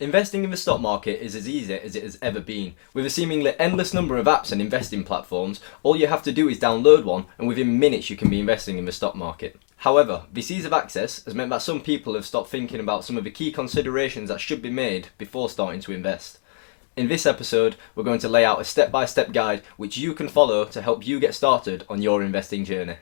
Investing in the stock market is as easy as it has ever been. With a seemingly endless number of apps and investing platforms, all you have to do is download one and within minutes you can be investing in the stock market. However, this ease of access has meant that some people have stopped thinking about some of the key considerations that should be made before starting to invest. In this episode, we're going to lay out a step-by-step guide which you can follow to help you get started on your investing journey.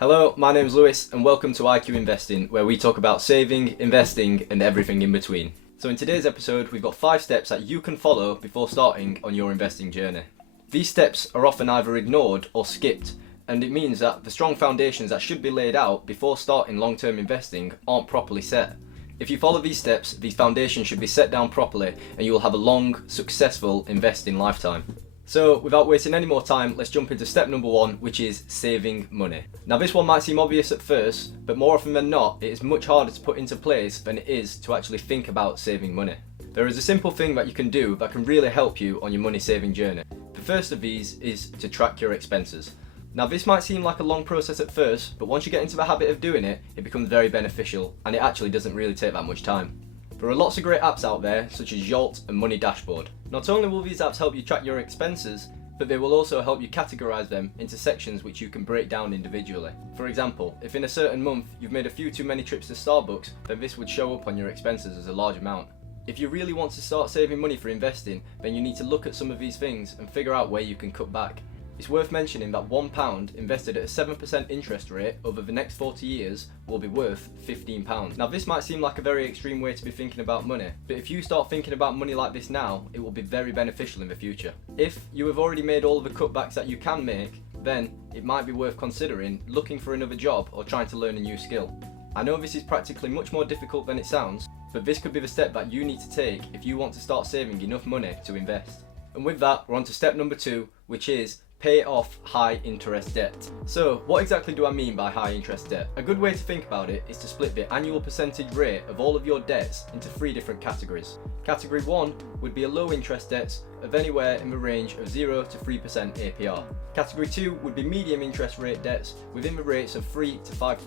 Hello, my name is Lewis and welcome to IQ Investing, where we talk about saving, investing and everything in between. So in today's episode, we've got 5 steps that you can follow before starting on your investing journey. These steps are often either ignored or skipped, and it means that the strong foundations that should be laid out before starting long-term investing aren't properly set. If you follow these steps, these foundations should be set down properly and you will have a long, successful investing lifetime. So without wasting any more time, let's jump into step number 1, which is saving money. Now this one might seem obvious at first, but more often than not, it is much harder to put into place than it is to actually think about saving money. There is a simple thing that you can do that can really help you on your money saving journey. The first of these is to track your expenses. Now this might seem like a long process at first, but once you get into the habit of doing it, it becomes very beneficial and it actually doesn't really take that much time. There are lots of great apps out there, such as Yolt and Money Dashboard. Not only will these apps help you track your expenses, but they will also help you categorize them into sections which you can break down individually. For example, if in a certain month you've made a few too many trips to Starbucks, then this would show up on your expenses as a large amount. If you really want to start saving money for investing, then you need to look at some of these things and figure out where you can cut back. It's worth mentioning that £1 invested at a 7% interest rate over the next 40 years will be worth £15. Now this might seem like a very extreme way to be thinking about money, but if you start thinking about money like this now, it will be very beneficial in the future. If you have already made all of the cutbacks that you can make, then it might be worth considering looking for another job or trying to learn a new skill. I know this is practically much more difficult than it sounds, but this could be the step that you need to take if you want to start saving enough money to invest. And with that, we're on to step number 2, which is pay off high interest debt. So what exactly do I mean by high interest debt? A good way to think about it is to split the annual percentage rate of all of your debts into 3 different categories. Category 1 would be a low interest debts of anywhere in the range of 0 to 3% APR. Category 2 would be medium interest rate debts within the rates of 3 to 5%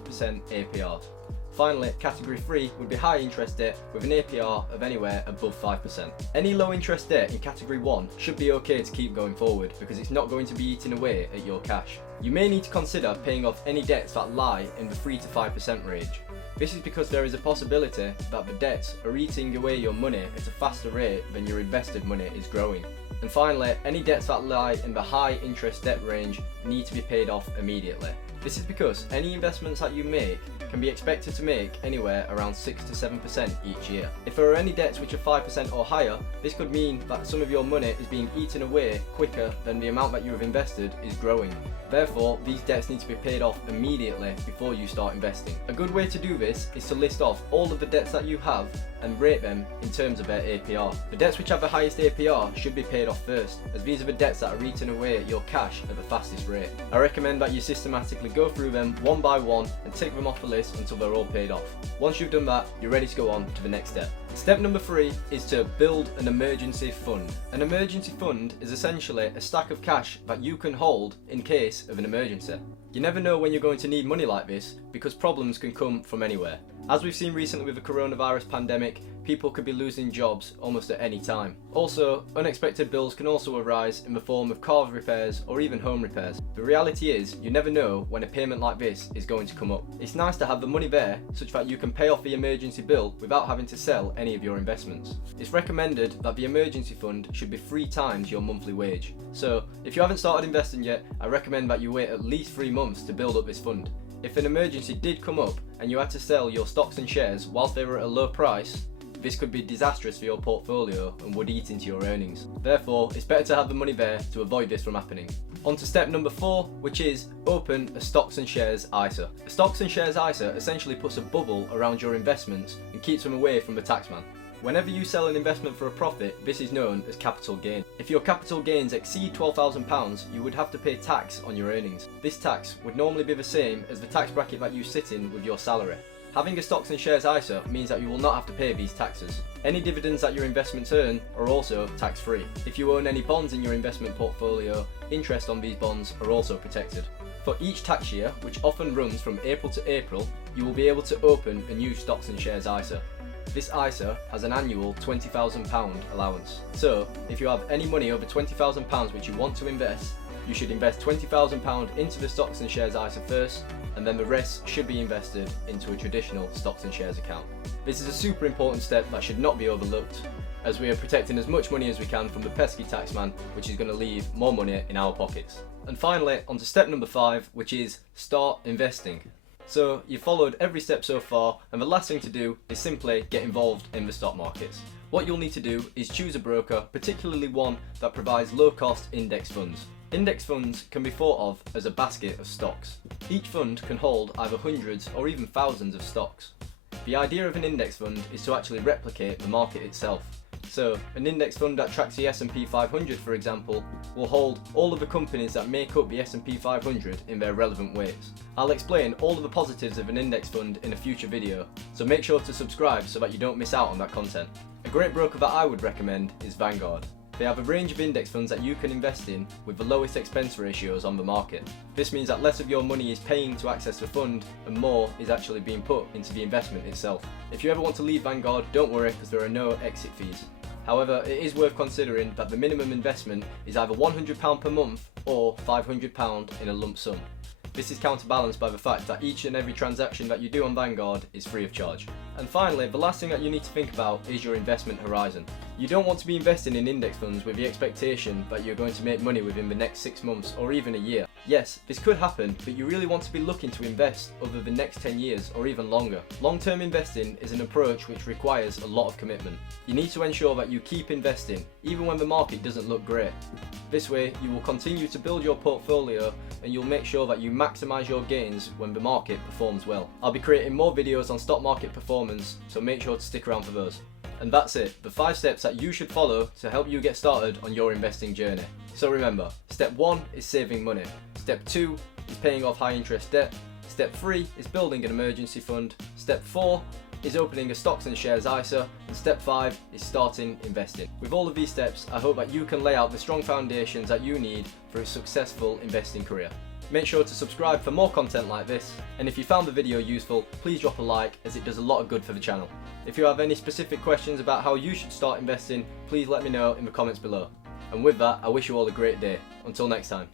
APR. Finally, category 3 would be high interest debt with an APR of anywhere above 5%. Any low interest debt in category 1 should be okay to keep going forward because it's not going to be eating away at your cash. You may need to consider paying off any debts that lie in the 3 to 5% range. This is because there is a possibility that the debts are eating away your money at a faster rate than your invested money is growing. And finally, any debts that lie in the high interest debt range need to be paid off immediately. This is because any investments that you make can be expected to make anywhere around 6 to 7% each year. If there are any debts which are 5% or higher, this could mean that some of your money is being eaten away quicker than the amount that you have invested is growing. Therefore, these debts need to be paid off immediately before you start investing. A good way to do this is to list off all of the debts that you have and rate them in terms of their APR. The debts which have the highest APR should be paid off first, as these are the debts that are eating away your cash at the fastest rate. I recommend that you systematically go through them one by one and tick them off the list until they're all paid off. Once you've done that, you're ready to go on to the next step. Step number 3 is to build an emergency fund. An emergency fund is essentially a stack of cash that you can hold in case of an emergency. You never know when you're going to need money like this because problems can come from anywhere. As we've seen recently with the coronavirus pandemic, people could be losing jobs almost at any time. Also, unexpected bills can also arise in the form of car repairs or even home repairs. The reality is, you never know when a payment like this is going to come up. It's nice to have the money there such that you can pay off the emergency bill without having to sell any of your investments. It's recommended that the emergency fund should be 3 times your monthly wage. So, if you haven't started investing yet, I recommend that you wait at least 3 months to build up this fund. If an emergency did come up and you had to sell your stocks and shares whilst they were at a low price, this could be disastrous for your portfolio and would eat into your earnings. Therefore, it's better to have the money there to avoid this from happening. On to step number 4, which is open a stocks and shares ISA. A stocks and shares ISA essentially puts a bubble around your investments and keeps them away from the taxman. Whenever you sell an investment for a profit, this is known as capital gain. If your capital gains exceed £12,000, you would have to pay tax on your earnings. This tax would normally be the same as the tax bracket that you sit in with your salary. Having a stocks and shares ISA means that you will not have to pay these taxes. Any dividends that your investments earn are also tax-free. If you own any bonds in your investment portfolio, interest on these bonds are also protected. For each tax year, which often runs from April to April, you will be able to open a new stocks and shares ISA. This ISA has an annual £20,000 allowance. So, if you have any money over £20,000 which you want to invest, you should invest £20,000 into the stocks and shares ISA first, and then the rest should be invested into a traditional stocks and shares account. This is a super important step that should not be overlooked, as we are protecting as much money as we can from the pesky taxman, which is going to leave more money in our pockets. And finally, on to step number 5, which is start investing. So you've followed every step so far, and the last thing to do is simply get involved in the stock markets. What you'll need to do is choose a broker, particularly one that provides low-cost index funds. Index funds can be thought of as a basket of stocks. Each fund can hold either hundreds or even thousands of stocks. The idea of an index fund is to actually replicate the market itself. So, an index fund that tracks the S&P 500, for example, will hold all of the companies that make up the S&P 500 in their relevant weights. I'll explain all of the positives of an index fund in a future video, so make sure to subscribe so that you don't miss out on that content. A great broker that I would recommend is Vanguard. They have a range of index funds that you can invest in with the lowest expense ratios on the market. This means that less of your money is paying to access the fund and more is actually being put into the investment itself. If you ever want to leave Vanguard, don't worry, because there are no exit fees. However, it is worth considering that the minimum investment is either £100 per month or £500 in a lump sum. This is counterbalanced by the fact that each and every transaction that you do on Vanguard is free of charge. And finally, the last thing that you need to think about is your investment horizon. You don't want to be investing in index funds with the expectation that you're going to make money within the next 6 months or even a year. Yes, this could happen, but you really want to be looking to invest over the next 10 years or even longer. Long-term investing is an approach which requires a lot of commitment. You need to ensure that you keep investing, even when the market doesn't look great. This way, you will continue to build your portfolio and you'll make sure that you maximise your gains when the market performs well. I'll be creating more videos on stock market performance, so make sure to stick around for those. And that's it, the 5 steps that you should follow to help you get started on your investing journey. So remember, step 1 is saving money, step 2 is paying off high interest debt, step 3 is building an emergency fund, step 4 is opening a stocks and shares ISA, and step 5 is starting investing. With all of these steps, I hope that you can lay out the strong foundations that you need for a successful investing career. Make sure to subscribe for more content like this, and if you found the video useful, please drop a like, as it does a lot of good for the channel. If you have any specific questions about how you should start investing, please let me know in the comments below. And with that, I wish you all a great day. Until next time.